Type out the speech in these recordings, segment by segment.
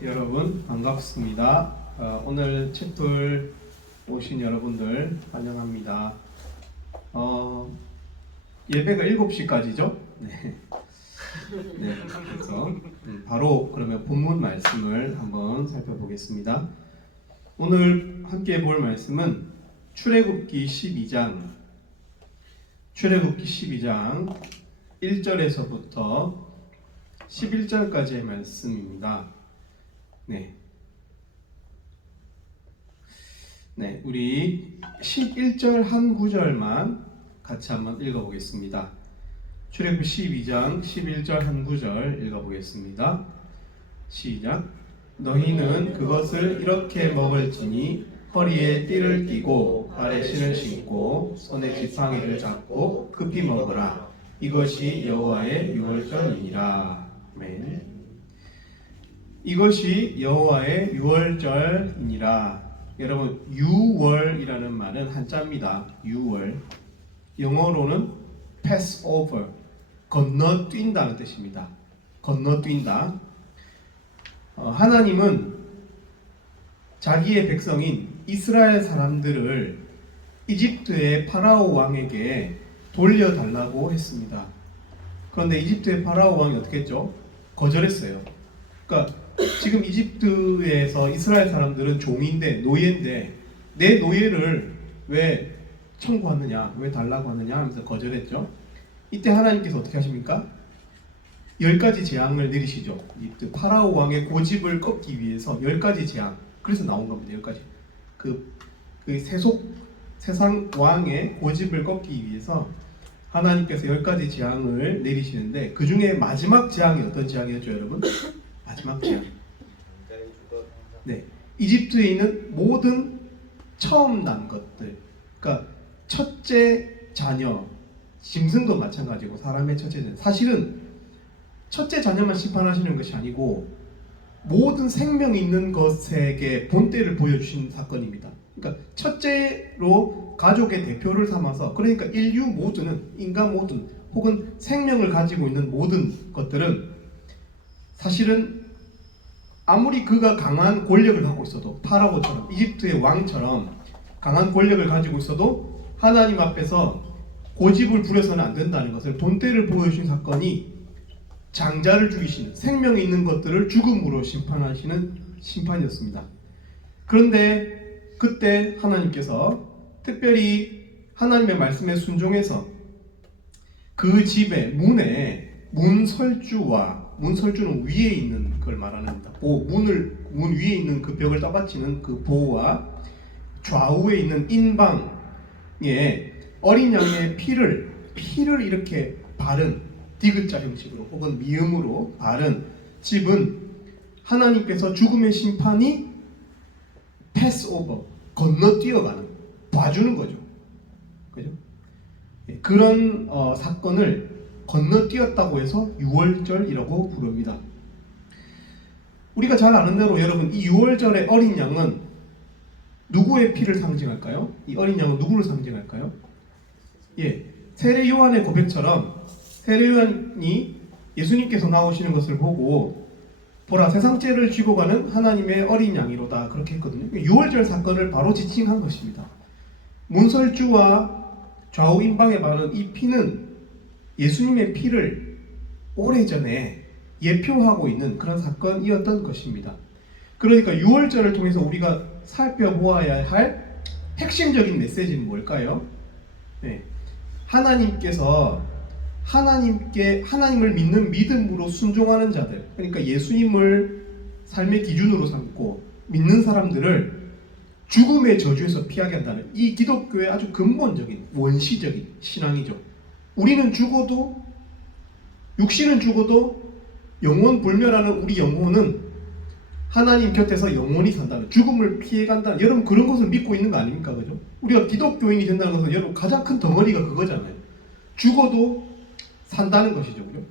네, 여러분 반갑습니다. 오늘 채플 오신 여러분들 환영합니다. 예배가 7시까지죠? 네. 네, 그래서 바로 그러면 본문 말씀을 한번 살펴보겠습니다. 오늘 함께 볼 말씀은 출애굽기 12장 1절에서부터 11절까지의 말씀입니다. 네, 우리 11절 한 구절만 같이 한번 읽어보겠습니다. 출애굽기 12장 11절 한 구절 읽어보겠습니다. 시작. 너희는 그것을 이렇게 먹을지니 허리에 띠를 띠고 발에 신을 신고 손에 지팡이를 잡고 급히 먹으라. 이것이 여호와의 유월절이니라. 아멘. 이것이 여호와의 유월절이니라. 여러분, 유월이라는 말은 한자입니다. 유월. 영어로는 Passover, 건너뛴다는 뜻입니다. 건너뛴다. 하나님은 자기의 백성인 이스라엘 사람들을 이집트의 파라오 왕에게 돌려달라고 했습니다. 그런데 이집트의 파라오 왕이 어떻게 했죠? 거절했어요. 그러니까 지금 이집트에서 이스라엘 사람들은 종인데, 노예인데 내 노예를 왜 청구하느냐, 왜 달라고 하느냐 하면서 거절했죠. 이때 하나님께서 어떻게 하십니까? 10가지 재앙을 내리시죠. 이집트 파라오 왕의 고집을 꺾기 위해서 10가지 재앙. 그래서 나온 겁니다. 10가지. 그 세상 왕의 고집을 꺾기 위해서 하나님께서 10가지 재앙을 내리시는데, 그 중에 마지막 재앙이 어떤 재앙이었죠, 여러분? 마지막 재앙. 네, 이집트에 있는 모든 처음 난 것들, 그러니까 첫째 자녀, 짐승도 마찬가지고 사람의 첫째 자녀. 사실은 첫째 자녀만 심판하시는 것이 아니고 모든 생명 있는 것에게 본때를 보여주신 사건입니다. 그러니까 첫째로 가족의 대표를 삼아서, 그러니까 인류 모두는, 인간 모든 혹은 생명을 가지고 있는 모든 것들은 사실은 아무리 그가 강한 권력을 갖고 있어도, 파라오처럼 이집트의 왕처럼 강한 권력을 가지고 있어도 하나님 앞에서 고집을 부려서는 안 된다는 것을 본때를 보여주신 사건이 장자를 죽이시는, 생명이 있는 것들을 죽음으로 심판하시는 심판이었습니다. 그런데 그때 하나님께서 특별히 하나님의 말씀에 순종해서 그 집의 문에 문설주는 위에 있는 걸 말합니다. 문 위에 있는 그 벽을 떠받치는 그 보와 좌우에 있는 인방에 어린 양의 피를 이렇게 바른 디귿자 형식으로 혹은 미음으로 바른 집은 하나님께서 죽음의 심판이 패스오버, 건너뛰어가는, 봐주는 거죠. 그죠? 그런 사건을 건너뛰었다고 해서 유월절이라고 부릅니다. 우리가 잘 아는 대로 여러분, 이 유월절의 어린 양은 누구의 피를 상징할까요? 이 어린 양은 누구를 상징할까요? 세례 요한의 고백처럼 세례 요한이 예수님께서 나오시는 것을 보고 보라, 세상 죄를 지고 가는 하나님의 어린 양이로다, 그렇게 했거든요. 유월절 사건을 바로 지칭한 것입니다. 문설주와 좌우 인방에 바른 이 피는 예수님의 피를 오래전에 예표하고 있는 그런 사건이었던 것입니다. 그러니까 유월절을 통해서 우리가 살펴보아야 할 핵심적인 메시지는 뭘까요? 하나님께서 하나님을 믿는 믿음으로 순종하는 자들, 그러니까 예수님을 삶의 기준으로 삼고 믿는 사람들을 죽음의 저주에서 피하게 한다는, 이 기독교의 아주 근본적인 원시적인 신앙이죠. 우리는 죽어도, 육신은 죽어도 영원 불멸하는 우리 영혼은 하나님 곁에서 영원히 산다는, 죽음을 피해간다는, 여러분 그런 것을 믿고 있는 거 아닙니까? 그죠? 우리가 기독교인이 된다는 것은 여러분 가장 큰 덩어리가 그거잖아요. 죽어도 산다는 것이죠. 그죠?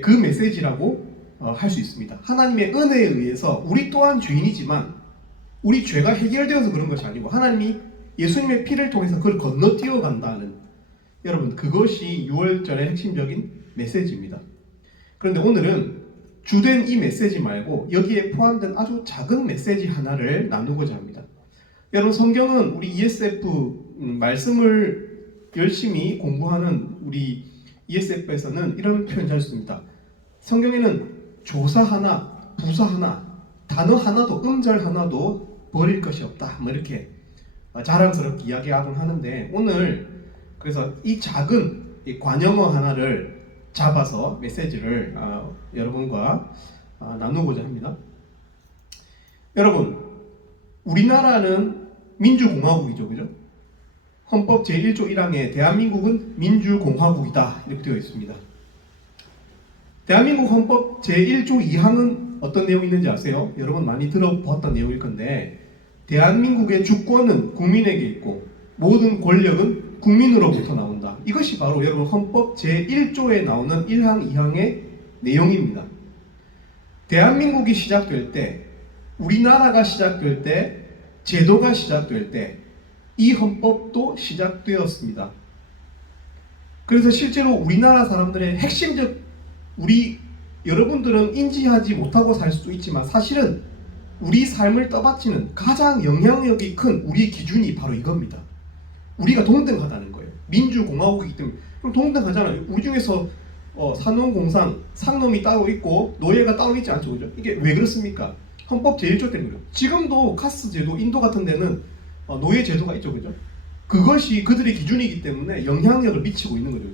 그 메시지라고 할 수 있습니다. 하나님의 은혜에 의해서 우리 또한 죄인이지만 우리 죄가 해결되어서 그런 것이 아니고 하나님이 예수님의 피를 통해서 그걸 건너뛰어 간다는, 여러분 그것이 유월절의 핵심적인 메시지입니다. 그런데 오늘은 주된 이 메시지 말고 여기에 포함된 아주 작은 메시지 하나를 나누고자 합니다. 여러분, 성경은 우리 ESF 말씀을 열심히 공부하는 우리 ESF에서는 이런 표현을 잘 씁니다. 성경에는 조사 하나, 부사 하나, 단어 하나도, 음절 하나도 버릴 것이 없다, 뭐 이렇게 자랑스럽게 이야기하곤 하는데, 오늘 그래서 이 작은 이 관용어 하나를 잡아서 메시지를 여러분과 나누고자 합니다. 여러분, 우리나라는 민주공화국이죠, 그죠? 헌법 제1조 1항에 대한민국은 민주공화국이다 이렇게 되어 있습니다. 대한민국 헌법 제1조 2항은 어떤 내용이 있는지 아세요? 여러분 많이 들어봤던 내용일 건데, 대한민국의 주권은 국민에게 있고 모든 권력은 국민으로부터 나온다. 이것이 바로 여러분 헌법 제1조에 나오는 1항, 2항의 내용입니다. 대한민국이 시작될 때, 우리나라가 시작될 때, 제도가 시작될 때 이 헌법도 시작되었습니다. 그래서 실제로 우리나라 사람들의 핵심적, 여러분들은 인지하지 못하고 살 수도 있지만 사실은 우리 삶을 떠받치는 가장 영향력이 큰 우리 기준이 바로 이겁니다. 우리가 동등하다는 거예요. 민주공화국이기 때문에. 그럼 동등하잖아요. 우리 중에서 산농공상, 상놈이 따로 있고 노예가 따로 있지 않죠, 그죠? 이게 왜 그렇습니까? 헌법 제1조 때문에. 지금도 카스 제도, 인도 같은 데는 노예 제도가 있죠, 그죠? 그것이 그들의 기준이기 때문에 영향력을 미치고 있는 거죠.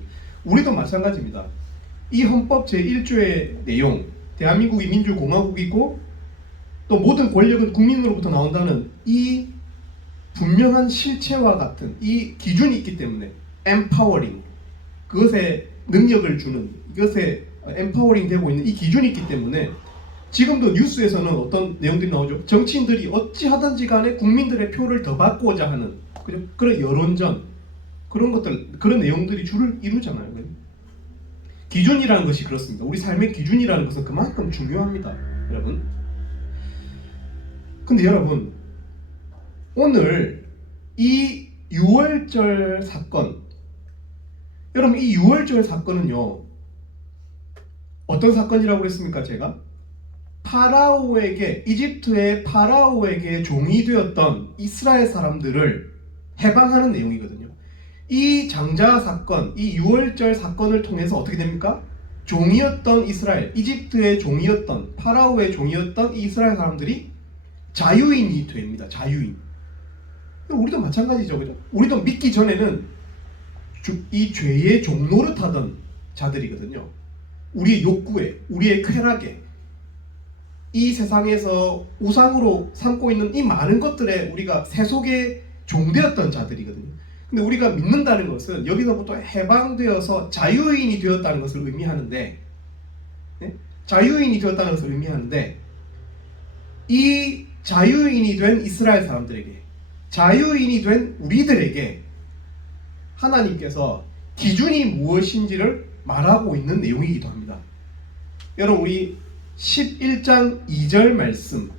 우리도 마찬가지입니다. 이 헌법 제1조의 내용, 대한민국이 민주공화국이고 또 모든 권력은 국민으로부터 나온다는 이 분명한 실체와 같은 이 기준이 있기 때문에 empowering, 그것에 능력을 주는, 이것에 empowering 되고 있는 이 기준이 있기 때문에 지금도 뉴스에서는 어떤 내용들이 나오죠. 정치인들이 어찌하든지 간에 국민들의 표를 더 받고자 하는 그런 여론전, 그런 것들, 그런 내용들이 주를 이루잖아요. 기준이라는 것이 그렇습니다. 우리 삶의 기준이라는 것은 그만큼 중요합니다, 여러분. 근데 여러분, 오늘 이 6월절 사건, 여러분 이 6월절 사건은요, 어떤 사건이라고 그랬습니까? 제가 파라오에게, 이집트의 파라오에게 종이 되었던 이스라엘 사람들을 해방하는 내용이거든요. 이 장자 사건, 이 6월절 사건을 통해서 어떻게 됩니까? 종이었던 이스라엘, 이집트의 종이었던, 파라오의 종이었던 이 이스라엘 사람들이 자유인이 됩니다. 자유인. 우리도 마찬가지죠, 그죠? 우리도 믿기 전에는 이 죄의 종노릇하던 자들이거든요. 우리의 욕구에, 우리의 쾌락에, 이 세상에서 우상으로 삼고 있는 이 많은 것들에 우리가 세속에 종되었던 자들이거든요. 근데 우리가 믿는다는 것은 여기서부터 해방되어서 자유인이 되었다는 것을 의미하는데, 네? 자유인이 되었다는 것을 의미하는데, 이 자유인이 된 이스라엘 사람들에게, 자유인이 된 우리들에게 하나님께서 기준이 무엇인지를 말하고 있는 내용이기도 합니다. 여러분, 우리 11장 2절 말씀,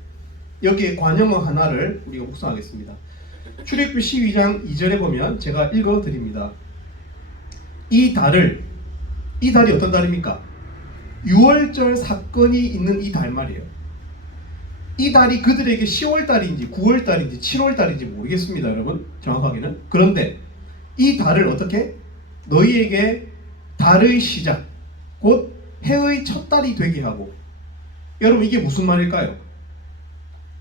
여기에 관용어 하나를 우리가 묵상하겠습니다. 출애굽기 12장 2절에 보면 제가 읽어드립니다. 이 달이 어떤 달입니까? 6월절 사건이 있는 이 달 말이에요. 이 달이 그들에게 10월달인지 9월달인지 7월달인지 모르겠습니다, 여러분, 정확하게는. 그런데 이 달을 어떻게? 너희에게 달의 시작, 곧 해의 첫 달이 되게 하고. 여러분, 이게 무슨 말일까요?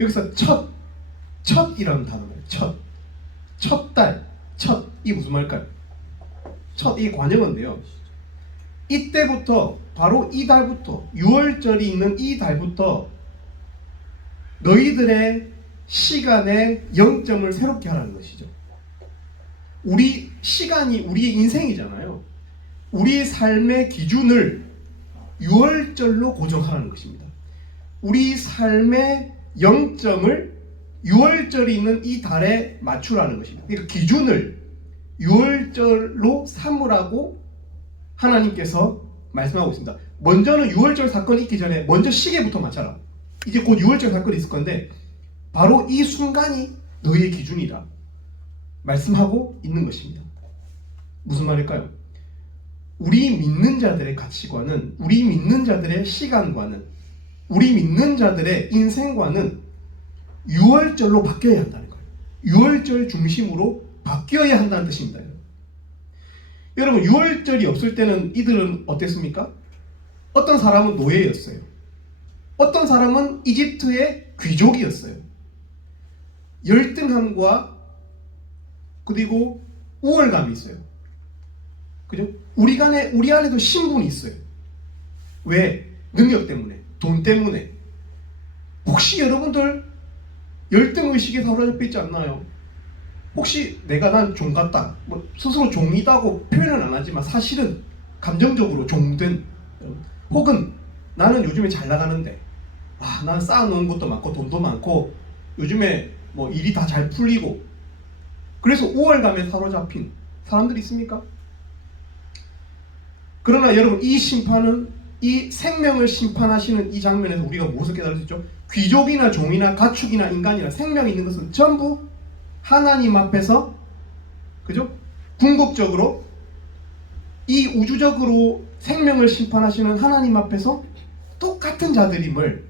여기서 첫이라는 단어예요. 첫 달, 이 무슨 말일까요? 이 관용어인데요. 이때부터, 바로 이 달부터, 6월절이 있는 이 달부터 너희들의 시간의 영점을 새롭게 하라는 것이죠. 우리 시간이 우리의 인생이잖아요. 우리의 삶의 기준을 6월절로 고정하라는 것입니다. 우리 삶의 영점을 6월절이 있는 이 달에 맞추라는 것입니다. 그러니까 기준을 6월절로 삼으라고 하나님께서 말씀하고 있습니다. 먼저는 6월절 사건이 있기 전에 먼저 시계부터 맞춰라. 이제 곧 6월절 사건이 있을 건데 바로 이 순간이 너희의 기준이다 말씀하고 있는 것입니다. 무슨 말일까요? 우리 믿는 자들의 가치관은, 우리 믿는 자들의 시간관은 우리 믿는 자들의 인생관은 유월절로 바뀌어야 한다는 거예요. 유월절 중심으로 바뀌어야 한다는 뜻입니다. 여러분, 유월절이 없을 때는 이들은 어땠습니까? 어떤 사람은 노예였어요. 어떤 사람은 이집트의 귀족이었어요. 열등함과 그리고 우월감이 있어요. 그죠? 우리 안에도 신분이 있어요. 왜? 능력 때문에, 돈 때문에. 혹시 여러분들 열등의식에 사로잡혀 있지 않나요? 혹시 난 종 같다, 스스로 종이다고 표현은 안 하지만 사실은 감정적으로 종된, 혹은 나는 요즘에 잘 나가는데, 난 쌓아놓은 것도 많고 돈도 많고 요즘에 일이 다 잘 풀리고, 그래서 우월감에 사로잡힌 사람들이 있습니까? 그러나 여러분, 이 심판은, 이 생명을 심판하시는 이 장면에서 우리가 무엇을 깨달을 수 있죠? 귀족이나 종이나 가축이나 인간이나 생명이 있는 것은 전부 하나님 앞에서, 그죠? 궁극적으로 이 우주적으로 생명을 심판하시는 하나님 앞에서 똑같은 자들임을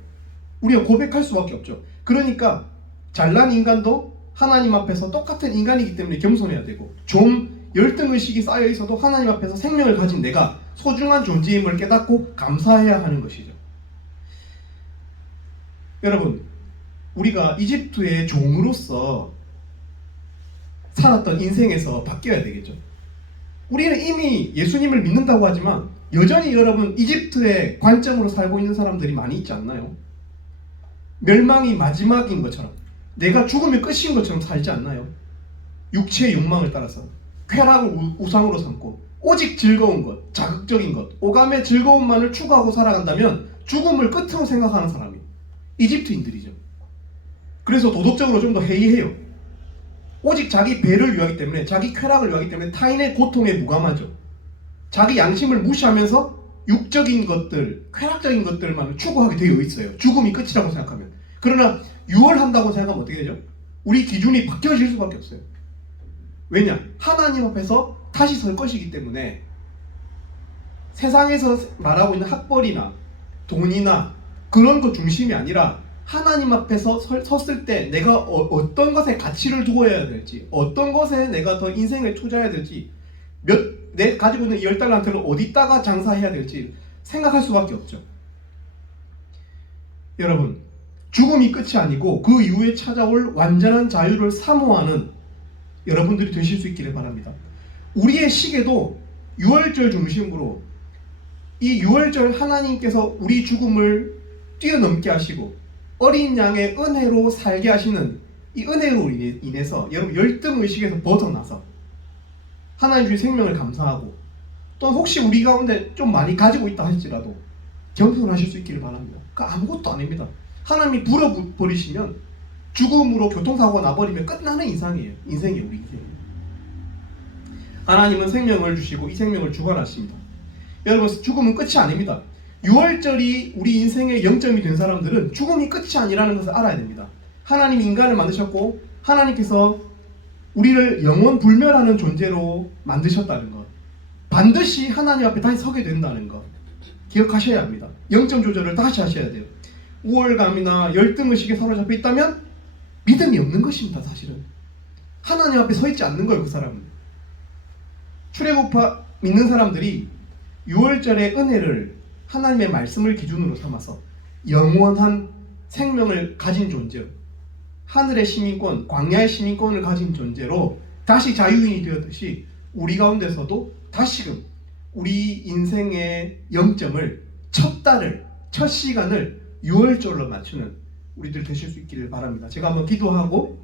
우리가 고백할 수밖에 없죠. 그러니까 잘난 인간도 하나님 앞에서 똑같은 인간이기 때문에 겸손해야 되고, 좀 열등의식이 쌓여 있어도 하나님 앞에서 생명을 가진 내가 소중한 존재임을 깨닫고 감사해야 하는 것이죠. 여러분, 우리가 이집트의 종으로서 살았던 인생에서 바뀌어야 되겠죠. 우리는 이미 예수님을 믿는다고 하지만 여전히 여러분, 이집트의 관점으로 살고 있는 사람들이 많이 있지 않나요? 멸망이 마지막인 것처럼, 내가 죽으면 끝인 것처럼 살지 않나요? 육체의 욕망을 따라서 쾌락을 우상으로 삼고 오직 즐거운 것, 자극적인 것, 오감의 즐거움만을 추구하고 살아간다면 죽음을 끝으로 생각하는 사람이 이집트인들이죠. 그래서 도덕적으로 좀 더 해이해요. 오직 자기 배를 위하기 때문에, 자기 쾌락을 위하기 때문에 타인의 고통에 무감하죠. 자기 양심을 무시하면서 육적인 것들, 쾌락적인 것들만 추구하게 되어 있어요. 죽음이 끝이라고 생각하면. 그러나 유월한다고 생각하면 어떻게 되죠? 우리 기준이 바뀌어질 수밖에 없어요. 왜냐? 하나님 앞에서 다시 설 것이기 때문에 세상에서 말하고 있는 학벌이나 돈이나 그런 것 중심이 아니라 하나님 앞에서 섰을 때 내가 어떤 것에 가치를 두어야 될지, 어떤 것에 내가 더 인생을 투자해야 될지, 내 가지고 있는 10달란트를 어디다가 장사해야 될지 생각할 수밖에 없죠. 여러분, 죽음이 끝이 아니고 그 이후에 찾아올 완전한 자유를 사모하는 여러분들이 되실 수 있기를 바랍니다. 우리의 시계도 유월절 중심으로, 이 유월절 하나님께서 우리 죽음을 뛰어넘게 하시고 어린 양의 은혜로 살게 하시는 이 은혜로 인해서 여러분, 열등의식에서 벗어나서 하나님 주신 생명을 감사하고, 또 혹시 우리 가운데 좀 많이 가지고 있다 할지라도 겸손하실 수 있기를 바랍니다. 그러니까 아무것도 아닙니다. 하나님이 불어버리시면, 죽음으로 교통사고가 나버리면 끝나는 인생이에요. 우리 인생. 하나님은 생명을 주시고 이 생명을 주관하십니다. 여러분, 죽음은 끝이 아닙니다. 유월절이 우리 인생의 영점이 된 사람들은 죽음이 끝이 아니라는 것을 알아야 됩니다. 하나님이 인간을 만드셨고 하나님께서 우리를 영원 불멸하는 존재로 만드셨다는 것, 반드시 하나님 앞에 다시 서게 된다는 것 기억하셔야 합니다. 영점 조절을 다시 하셔야 돼요. 우월감이나 열등의식에 사로잡혀 있다면 믿음이 없는 것입니다. 사실은 하나님 앞에 서 있지 않는 거예요. 그 사람은. 출애굽파 믿는 사람들이 유월절의 은혜를, 하나님의 말씀을 기준으로 삼아서 영원한 생명을 가진 존재로, 하늘의 시민권, 광야의 시민권을 가진 존재로 다시 자유인이 되었듯이 우리 가운데서도 다시금 우리 인생의 영점을, 첫 달을, 첫 시간을 유월절로 맞추는 우리들 되실 수 있기를 바랍니다. 제가 한번 기도하고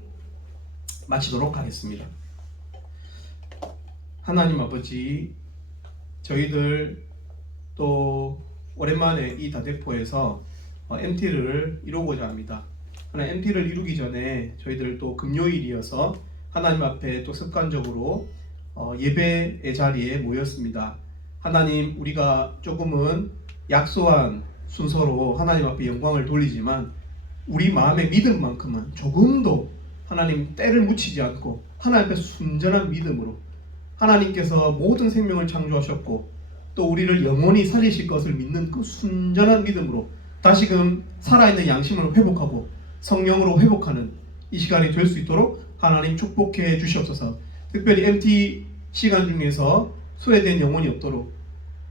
마치도록 하겠습니다. 하나님 아버지, 저희들 또 오랜만에 이 다대포에서 MT를 이루고자 합니다. 하나, MT를 이루기 전에 저희들 또 금요일이어서 하나님 앞에 또 습관적으로 예배의 자리에 모였습니다. 하나님, 우리가 조금은 약소한 순서로 하나님 앞에 영광을 돌리지만 우리 마음의 믿음만큼은 조금도 하나님 때를 묻히지 않고 하나님 앞에 순전한 믿음으로, 하나님께서 모든 생명을 창조하셨고 또 우리를 영원히 살리실 것을 믿는 그 순전한 믿음으로 다시금 살아있는 양심을 회복하고 성령으로 회복하는 이 시간이 될 수 있도록 하나님 축복해 주시옵소서. 특별히 MT 시간 중에서 소외된 영혼이 없도록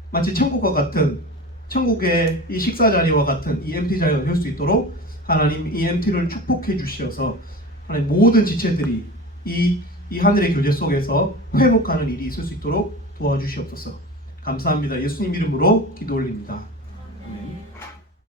마치 천국과 같은 천국의 이 식사 자리와 같은 이 MT 자리가 될 수 있도록 하나님 이 MT를 축복해 주시어서 하나님 모든 지체들이 이 하늘의 교제 속에서 회복하는 일이 있을 수 있도록 도와주시옵소서. 감사합니다. 예수님 이름으로 기도 올립니다.